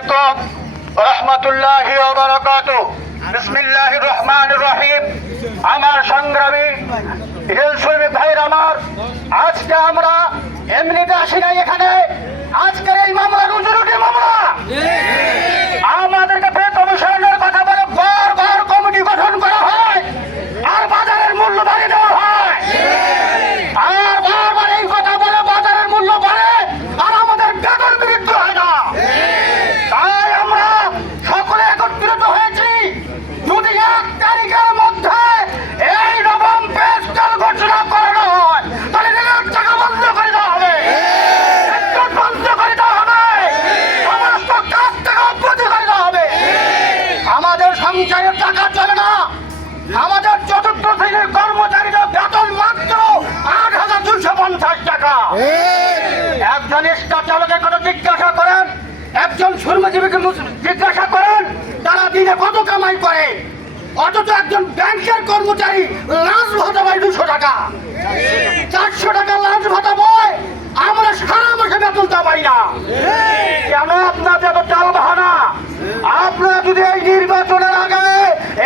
আলাইকুম রহমতুল্লাহি ওয়া বারাকাতুহু। রহিম। আমার সংগ্রামী হিলসুল ভাইর আমার, আজকে আমরা এমনিতে আসি নাই এখানে। একজন স্টাফ চালকের কথা জিজ্ঞাসা করেন, একজন শ্রমজীবীকে জিজ্ঞাসা করেন, তারা দিনে কত কামাই করে? অথচ একজন ব্যাংকের কর্মচারী লাঞ্চ ভাতা পায় দুশো টাকা। চারশো টাকা লাঞ্চ ভাতা বয় আমরা সারা মাসে বেতনটা পাই না কেন আপনাদের এত চাল বাহানা আপনারা যদি এই নির্বাচনের আগে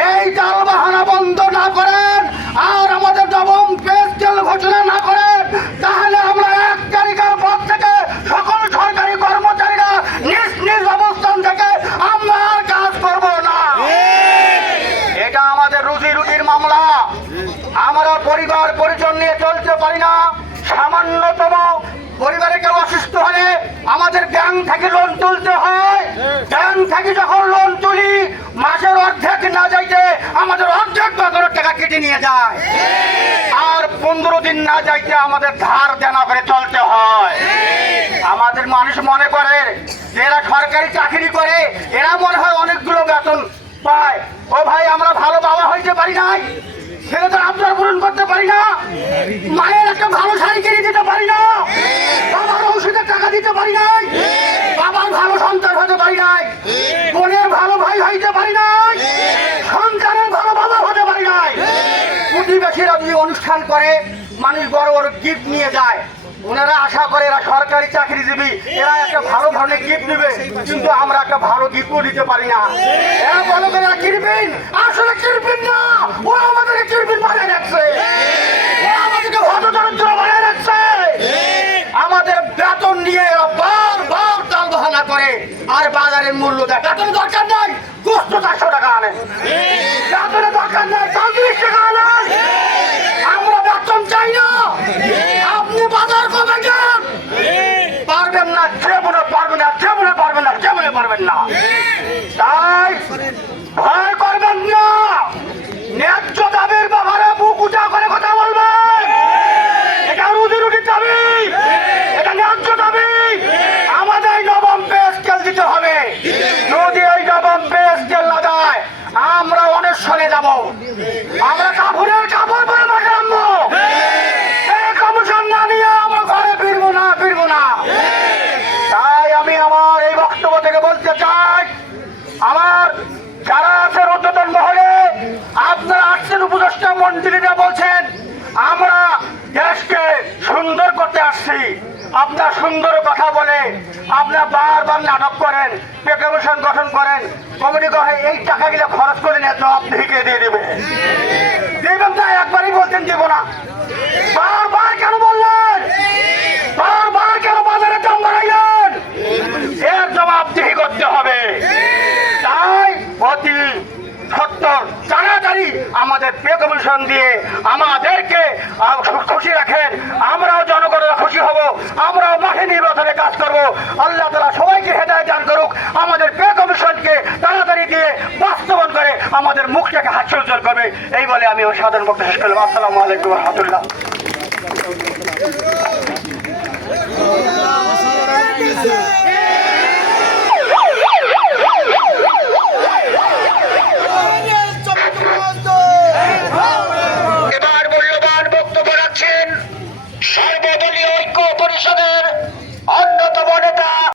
এই চাল বাহানা বন্ধ না করেন আর আমাদের নবম পে স্কেল ঘোষণা না করেন তাহলে আমরা এক তারিখের পর থেকে সকল সরকারি কর্মচারীরা নিজ নিজ অবস্থান থেকে আমরা আর কাজ করব না এটা আমাদের রুজি রুটির মামলা আমরা পরিবার পরিজন নিয়ে চলতে পারি না। সামান্যতম পরিবারে কেউ অসুস্থ হলে আমাদের ব্যাংক থেকে লোন তুলতে হয়। ব্যাংক থেকে যখন লোন তুলি, মাসের অর্ধেক না যাইতে আমাদের অর্ধেক বেতনের টাকা কেটে নিয়ে যায়। আর পনেরো দিন না যাইতে আমাদের ধার দেনা করে চলতে হয়। আমাদের মানুষ মনে করে, এরা সরকারি চাকরি করে, এরা মনে হয় অনেকগুলো বেতন পায়। ও ভাই, আমরা ভালো বাবা হইতে পারি নাই? ছেলেদের আবদার পূরণ করতে পারি না। মায়ের একটা ভালো শাড়ি কিনে দিতে পারি না। বাবার ওষুধের টাকা দিতে পারি নাই। বাবার ভালো সন্তান হতে পারি নাই। বোনের ভালো ভাই হইতে পারি নাই। সন্তানের ভালো বাবা হতে পারি নাই। প্রতিবেশীরা যদি অনুষ্ঠান করে, মানুষ বড় বড় গিফট নিয়ে যায়। ওনারা আশা করে এরা সরকারি চাকরিজীবী, এরা একটা ভালো ধরনের গিফট দিবে কিন্তু আমরা একটা ভালো গিফটও দিতে পারি না। এরা বলো এরা কিনবেন আসলে কিনবেন না, ওরা আমাদেরকে কিনবেন বানিয়ে রাখছে। ওরা আমাদেরকে রাখছে। আমাদের বেতন নিয়ে এরা বারবার টাল বাহানা করে, আর বাজারের মূল্য দেয়। বেতনের দরকার নাই, গোস্ত চারশো টাকা আনেন। পারবেন না কেমনে পারবেন না কেমনে পারবেন না কেমনে পারবেন না। তাই ভয় করবেন না। ন্যায্য দাবির ব্যাপারে বুক উঁচা করে কথা বলবেন এটা রুজি রুটির দাবি এটা ন্যায্য দাবি আমাদের এই নবম পে স্কেল দিতে হবে যদি এই নবম পে স্কেল না দেয় আমরা অনেক সরে যাব আমরা কাপড়ের কাপড় পরে মাঠে নামবো এই কমিশন না নিয়ে আমরা ঘরে ফিরবো না ফিরবো না তাই আমি আমার এই বক্তব্য থেকে বলতে চাই আমার যারা আছেন উদ্যোতন মহলে আপনারা আসছেন উপদেষ্টা মন্ত্রীরা বলছেন, আমরা দেশকে সুন্দর করতে আসছি। আপনার সুন্দর কথা বলে আপনার বারবার নাটক করেন প্রেকমিশন গঠন করেন, কমিটি গঠন এই টাকাগুলো খরচ করে নিয়ে জবাব দিকে দিয়ে দেবে দেবেন তাই একবারই বলছেন দেব না বারবার কেন বললেন বারবার কেন বাজারে দাম বাড়াইলেন এর জবাবদিহি করতে হবে তাই অতি সত্তর তাড়াতাড়ি আমাদের পে কমিশন দিয়ে আমাদেরকে খুশি রাখেন। আমরাও জনগণের খুশি হব। আমরাও মাঠে নির্বাচনে কাজ করব। আল্লাহ তালা সবাইকে হেদায় দান করুক। আমাদের পে কমিশনকে তাড়াতাড়ি দিয়ে বাস্তবায়ন করে আমাদের মুখটাকে হাস্যোজ্জ্বল করবে। এই বলে আমি সাধারণ বক্তব্য শেষ করলাম। আসসালামু আলাইকুম রহমতুল্লাহ.